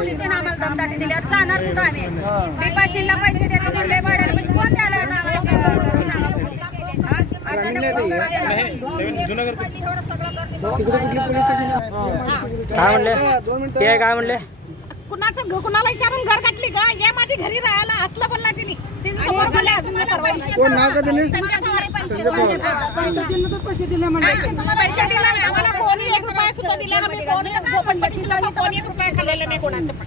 पोलिसांनी आम्हाला दमदाटी दिल्यावर जाणार कुठं आम्ही? पैसे देतो म्हणले भाड्याला म्हणजे कोण द्यायला आम्हाला? काय म्हणले? ते काय म्हणले? कुणाचं घ- कुणाला विचारून घर काढली का ये माझी घरी राहायला असलं बोलला तिने तिने समोर बोलले अजून. कोण नाव का त्यांनी. पैसे दिले तर पैसे दिले म्हणजे पैसे दिला. आम्हाला कोणी एक रुपया सुद्धा दिला नाही. कोणी झोपडपट्टीची लोकं कोणी एक रुपया खाल्लेला नाही कोणाचं पण.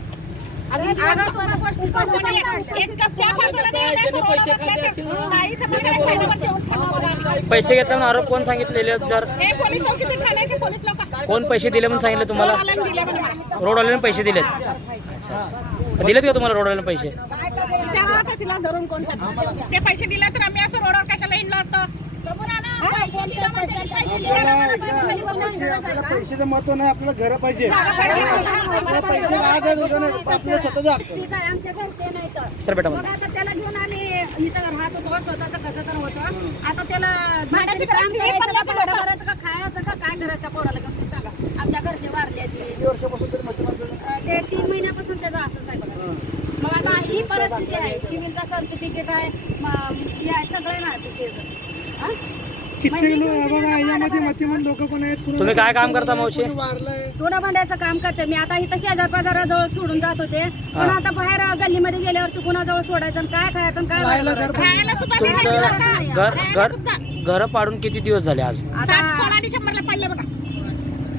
पैसे घेताना आरोप कोण सांगितलेले जर कोण पैसे दिले म्हणून सांगितलं तुम्हाला. रोडवाल्याने पैसे दिलेत. दिलेत का तुम्हाला रोडवाल्याने पैसे? ते पैसे दिले तर आम्ही असं रोडवर कशाला हिंडलो असतो? पैशाचं महत्त्व नाही आपल्याला घर पाहिजे. पैसे आपल्याला स्वतःचं आमच्या घरचे नाही तर. मग. आता त्याला घेऊन आम्ही इथं राहत होतो स्वतःचं कसं तर होतं. आता त्याला भाड्याचं काम करायचं का भाडं भरायचं का खायचं का काय करायचं पोराला घेऊन ते सांगा. आमच्या घरचे वारले ती किती वर्षापासून तरी मध्यमार्ग ते तीन महिन्यापासून त्याचं असंच आहे बघा. मग आता ही परिस्थिती आहे. सिव्हिलचा सर्टिफिकेट आहे म- हे हा? बघा यामध्ये लोक पण आहेत. कुणाला तुम्ही काय काम करता मावशी? कोणी वारलंय धुणं भांड्याचं काम करते. मी आता इथं शेजार पाजाराजवळ सोडून जात होते. पण आता बाहेर गल्लीमध्ये गेल्यावरती कुणाजवळ सोडायचं आणि काय खायचं आणि काय? खायला सुद्धा का? तुमचं घर घर घर पाडून किती दिवस झाले आज? सात सोळा डिसेंबरला पडले बघा.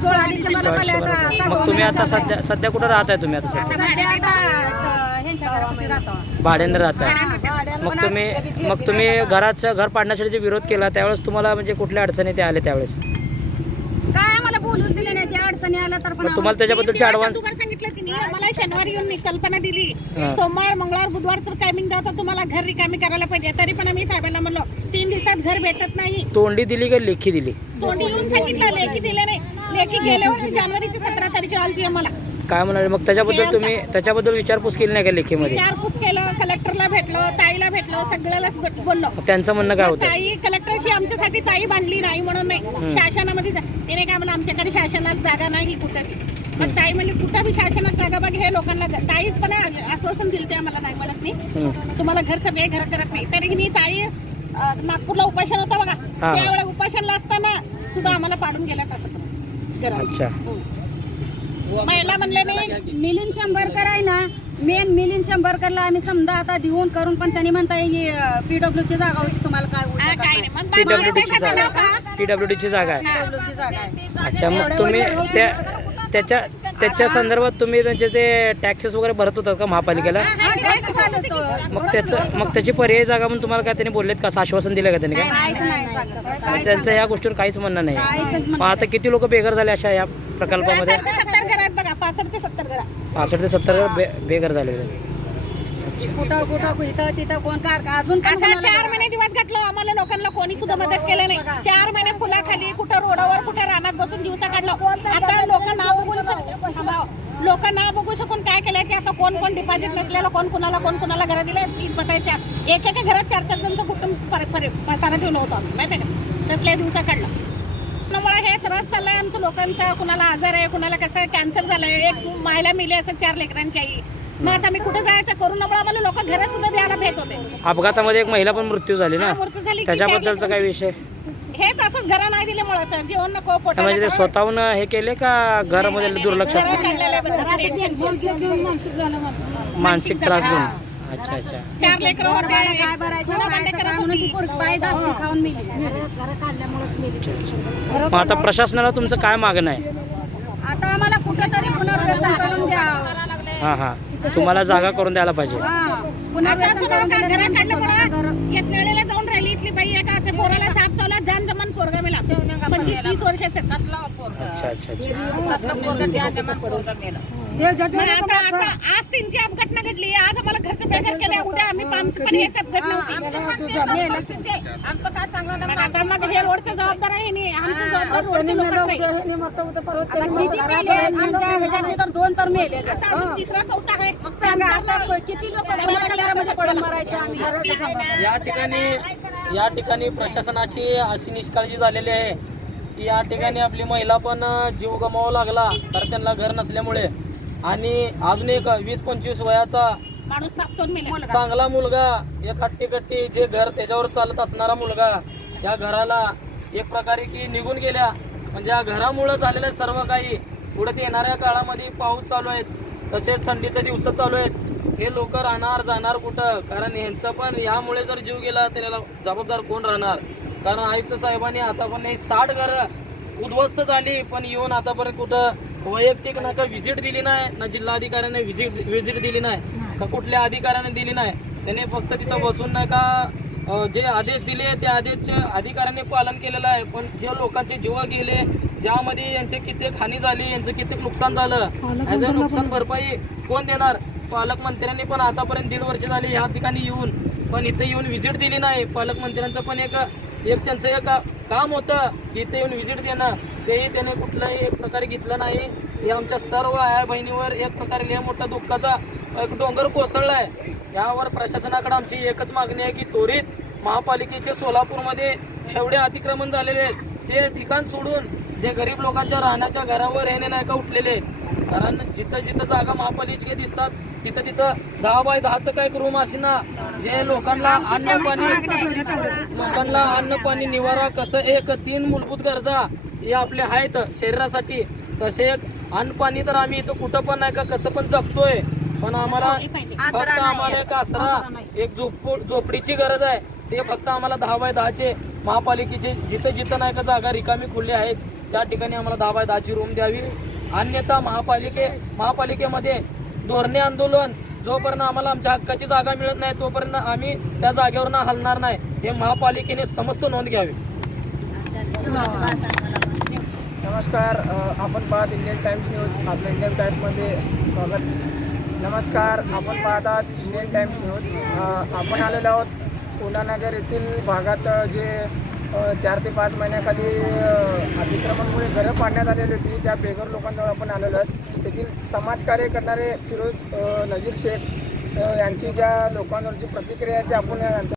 सोळा डिसेंबरला पहिले आता मग तुम्ही आता सध्या सध्या कुठं राहताय तुम्ही आता सध्या? चालू आहे. सध्या आता इथं ह्यांच्या घरापाशी राहतो. भाड्याने राहताय. मग तुम्ही मग तुम्ही घराचं घर पाडण्यासाठी जे विरोध केला त्यावेळेस तुम्हाला म्हणजे कुठल्या अडचणी ते आले त्यावेळेस? काय आम्हाला बोलूच दिले नाही त्या अडचणी आल्या तर पण मग तुम्हाला त्याच्याबद्दलचे ऍडव्हान्स तुम्हाला सांगितलं मला शनिवारी येऊन मी कल्पना दिली. हा. सोमवार मंगळवार बुधवार तर टायमिंग द्या तुम्हाला घर रिकामी करायला पाहिजे. तरी पण आम्ही साहेबांना म्हणलो तीन दिवसात घर भेटत नाही. तोंडी दिली का लेखी दिली? तोंडी येऊन सांगितलं लेखी दिले नाही. लेखी गेल्या वर्षी जानेवारीची सतरा तारखेला आलती आम्हाला. काय म्हणाले? मग त्याच्याबद्दल तुम्ही त्याच्याबद्दल विचारपूस केली नाही का लेखीमध्ये? चारपूस केलं कलेक्टरला भेटलो ताईला भेटलो सगळ्यालाच भेट- बोललो. त्यांचं म्हणणं काय होतं? ताई कलेक्टरशी आमच्यासाठी ताई बांधली नाही म्हणून नाही शासनामध्ये जा- तिने काय म्हणलं आमच्याकडे शासनात जागा नाही कुठं बी मग ताई म्हणली कुठं बी शासनात जागा बघ हे लोकांना ग- ताई पण आश्वासन दिलं ते आम्हाला नाही म्हणत नाही तुम्हाला घरचं बे घर करत नाही. तरी मी ताई अं, नागपूरला उपासन होता बघा. हा. त्यावेळेला उपासनला असताना सुद्धा आम्हाला पाडून गेला. अच्छा. महिला म्हणले नाही मिलिंद शंभरकर आहे ना मेन मिलिंद शंभरकरला आम्ही समजा आता देऊन करून पण त्यांनी म्हणताय की पीडब्ल्यू ची जागा होती तुम्हाला काय हा, पीडब्ल्यू बाबा ची जागा? पीडब्ल्यू ची जागा आहे. PWD ची जागा आहे. अच्छा मग तुम्ही त्या त्याच्या त्याच्या संदर्भात तुम्ही त्यांचे ते टॅक्सेस वगैरे भरत होतात का महापालिकेला? हा, होतं. मग त्याचं मग त्याची पर्यायी जागा म्हणून तुम्हाला काय त्यांनी बोललेत का? असं आश्वासन दिलं का त्यांनी काय? काहीच नाही जागा. मग काहीच त्यांचं या गोष्टीवर काहीच म्हणणं नाही. काहीच मग आता किती लोक बेघर झाले अशा या प्रकल्पामध्ये? पासष्ट ते सत्तर घरात बघा पासष्ट ते सत्तर घरात बे बेघर झाले कुठं कुठं इथं तिथं कोण कार अजून पण असा कोणाला चार महिने दिवस घातलो आम्हाला लोकांना कोणी सुद्धा मदत केलं नाही. चार महिने फुलाखाली कुठं रोडावर कुठं रानात बसून दिवसा काढलो. आता लोक नाव बघून लोक नाव बघू शकून काय केलं की आता कोण कोण डिपॉझिट नसलेलं कोण कुणाला कोण कुणाला घरा दिलं तीन पताच्या एक एका घरात चार चार जणचं कुटुंब पर- पर- पसारा ठेवलं होतं आम्ही माहिती आहे का? तसल्या दिवसा काढलं. त्यामुळे हे त्रास चाललाय आमचं लोकांचा कुणाला आजार आहे कुणाला कसं कॅन्सर झालंय एक महिला मिली असं चार लेकरांची आई मग आता मी कुठे जायचं करोनामुळे आम्हाला लोक घरं सुद्धा द्यायला भेट होते अपघातामध्ये एक महिला पण मृत्यू झाली ना हा, मृत्यू झाली की त्याच्याबद्दलचा काय विषय हेच असंच घरा नाही दिल्यामुळे जेवण नको पोटाला म्हणजे ते. स्वतःहून हे केले का घरामध्ये दुर्लक्ष घरात असतं आहे. मानसिक त्रास घेऊन अच्छा अच्छा. चार काय भरायचं खायचं काय म्हणून ती पोरगी खाऊन मिली. मग आता प्रशासनाला तुमचं काय मागणं आहे? आता आम्हाला कुठेतरी पुनर्वसन करून द्या. हां हां. तुम्हाला जागा करून द्यायला पाहिजे. हा पुनर्वसन करून दिलं जाऊन राहिली इथली बाई एका ते पोराला साप चावला जान जमान पोरगा मिळा पंचवीस तीस वर्षाचा. अच्छा अच्छा अच्छा. आता असं आज त्यांची अपघटना घडली. आज घरचं केलं उद्या आम्ही आमची पण हे रोडचं जबाबदार आहे नाही आमचं जबाबदार रोडचे लोकच नाही. दोन तर मेले आता अजून तिसरा चौथा आहे. मग सांगा असं किती लोक घरामध्ये पडून मरायचे आम्ही? या ठिकाणी या ठिकाणी प्रशासनाची अशी निष्काळजी झालेली आहे. की या ठिकाणी आपली महिला पण जीव गमावा लागला. तर त्यांना घर नसल्यामुळे. आणि अजून एक वीस पंचवीस वयाचा माणूस सापचून मेला चांगला मुलगा एक हट्टी कट्टी जे घर त्याच्यावर चालत असणारा मुलगा या घराला एक प्रकारे की निघून गेल्या. म्हणजे या घरामुळं झालेलं आहे सर्व काही पुढे येणाऱ्या काळामध्ये पाऊस चालू आहेत तसेच थंडीचे दिवस चालू आहेत. हे लोक राहणार जाणार कुठं? कारण ह्यांचं पण ह्यामुळे जर जीव गेला तर याला जबाबदार कोण राहणार? कारण आयुक्त साहेबांनी आतापर्यंत साठ घरं उद्ध्वस्त झाली पण येऊन आतापर्यंत कुठं वैयक्तिक ना का व्हिजिट दिली नाही ना जिल्हाधिकाऱ्याने व्हिजिट व्हिजिट दिली नाही का कुठल्या अधिकाऱ्याने दिली नाही. त्याने फक्त तिथं बसून नाही का जे आदेश दिले त्या आदेशच्या अधिकाऱ्यांनी पालन केलेलं आहे. पण जे लोकांचे जीव गेले ज्यामध्ये यांचे कित्येक हानी झाली यांचं कित्येक नुकसान झालं ह्याचं नुकसान भरपाई कोण देणार? पालकमंत्र्यांनी पण आतापर्यंत दीड वर्ष झाली ह्या ठिकाणी येऊन पण इथं येऊन व्हिजिट दिली नाही. पालकमंत्र्यांचं पण एक एक त्यांचं एक काम होतं की इथे येऊन व्हिजिट देणं. तेही त्याने कुठलंही एक प्रकारे घेतलं नाही. हे आमच्या सर्व आया बहिणीवर एक प्रकारे लय मोठा दुःखाचा एक डोंगर कोसळला आहे यावर प्रशासनाकडे आमची एकच मागणी आहे की त्वरित महापालिकेचे सोलापूरमध्ये एवढे अतिक्रमण झालेले आहेत. ते ठिकाण सोडून जे गरीब लोकांच्या राहण्याच्या घरावर येणे नाही का उठलेले कारण जिथं जिथं जागा महापालिकेचे दिसतात तिथं तिथं दहा बाय दहाचं काय एक रूम ना जे लोकांना अन्न पाणी लोकांना अन्न पाणी निवारा कसं एक तीन मूलभूत गरजा हे आपल्या आहेत शरीरासाठी. तसे एक अन्न पाणी तर आम्ही इथं कुठं पण नाही का कसं पण जगतोय. पण आम्हाला फक्त आम्हाला एक आसरा एक झोप झोपडीची गरज आहे. ते फक्त आम्हाला दहा बाय दहाचे महापालिकेचे जिथं जिथं नाही का जागा रिकामी खुल्ली आहेत त्या ठिकाणी आम्हाला दहा बाय दहाची रूम द्यावी. अन्यथा महापालिके महापालिकेमध्ये धोरणे आंदोलन जोपर्यंत आम्हाला आमच्या हक्काची जागा मिळत नाही तोपर्यंत आम्ही त्या जागेवर हलणार नाही. हे महापालिकेने समस्त नोंद घ्यावी. नमस्कार आपण पाहत इंडियन टाइम्स न्यूज आपल्या इंडियन टाइम्समध्ये स्वागत. नमस्कार आपण पाहतात इंडियन टाइम्स न्यूज आपण आलेलो आहोत पुणानगर येथील भागात जे चार ते पाच महिन्याखाली अतिक्रमणमुळे घरं पाडण्यात आलेली होती. त्या बेघर लोकांजवळ आपण आलेलो आहोत. तेथील समाजकार्य करणारे फिरोज नजीर शेख यांची ज्या लोकांवरची प्रतिक्रिया आहे ती आपण यांच्या